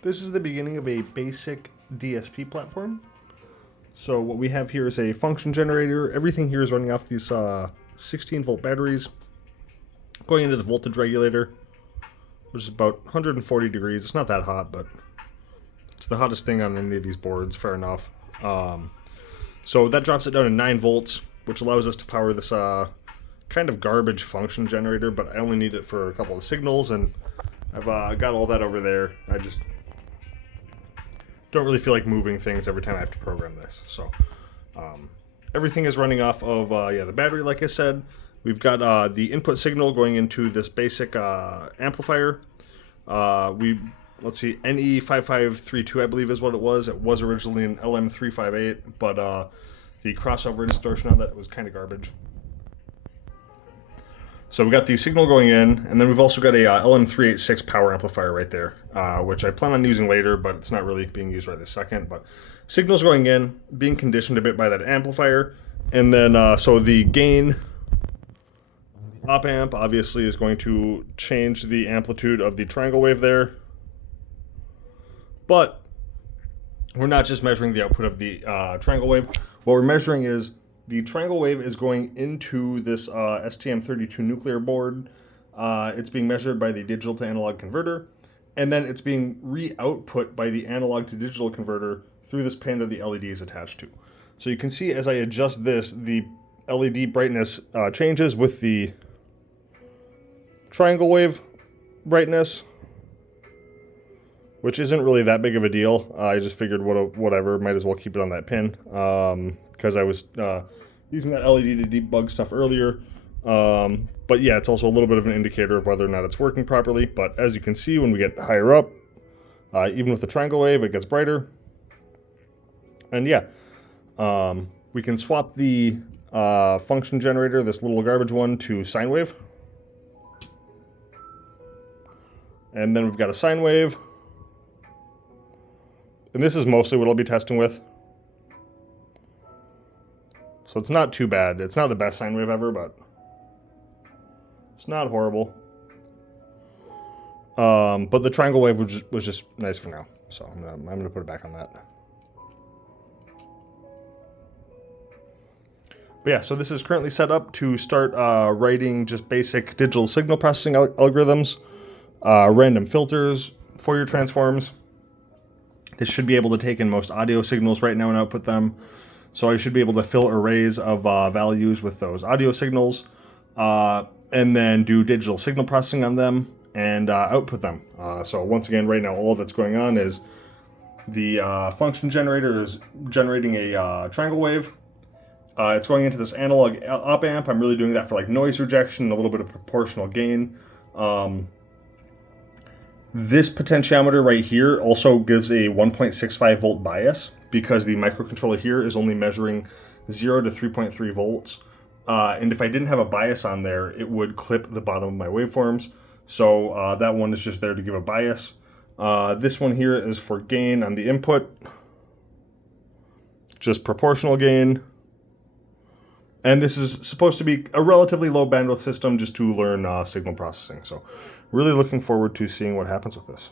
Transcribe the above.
This is the beginning of a basic DSP platform. So what we have here is a function generator. Everything here is running off these 16 volt batteries going into the voltage regulator, which is about 140 degrees. It's not that hot, but it's the hottest thing on any of these boards, fair enough. So that drops it down to 9 volts, which allows us to power this kind of garbage function generator, but I only need it for a couple of signals, and I've got all that over there. I just don't really feel like moving things every time I have to program this. So everything is running off of the battery, like I said. We've got the input signal going into this basic amplifier. Let's see, NE5532 I believe is what it was. It was originally an LM358, but the crossover distortion on that was kind of garbage. So we got the signal going in, and then we've also got a LM386 power amplifier right there, which I plan on using later, but it's not really being used right this second. But signal's going in, being conditioned a bit by that amplifier, and then so the gain op amp obviously is going to change the amplitude of the triangle wave there. But we're not just measuring the output of the triangle wave. What we're measuring is the triangle wave is going into this STM32 nuclear board. It's being measured by the digital to analog converter, and then it's being re-output by the analog to digital converter through this pin that the LED is attached to. So you can see as I adjust this, the LED brightness changes with the triangle wave brightness, which isn't really that big of a deal. I just figured whatever, might as well keep it on that pin, because I was using that LED to debug stuff earlier. But yeah, it's also a little bit of an indicator of whether or not it's working properly. But as you can see, when we get higher up, even with the triangle wave, it gets brighter. And yeah, we can swap the function generator, this little garbage one, to sine wave. And then we've got a sine wave. And this is mostly what I'll be testing with. So it's not too bad. It's not the best sine wave ever, but it's not horrible. But the triangle wave was just nice for now. So I'm gonna put it back on that. But yeah, so this is currently set up to start writing just basic digital signal processing algorithms, random filters, Fourier transforms. This should be able to take in most audio signals right now and output them. So I should be able to fill arrays of values with those audio signals, and then do digital signal processing on them and output them. So once again, right now, all that's going on is the function generator is generating a triangle wave. It's going into this analog op amp. I'm really doing that for like noise rejection and a little bit of proportional gain. This potentiometer right here also gives a 1.65 volt bias because the microcontroller here is only measuring 0 to 3.3 volts. And if I didn't have a bias on there, it would clip the bottom of my waveforms. So that one is just there to give a bias. This one here is for gain on the input, just proportional gain. And this is supposed to be a relatively low bandwidth system just to learn signal processing. So really looking forward to seeing what happens with this.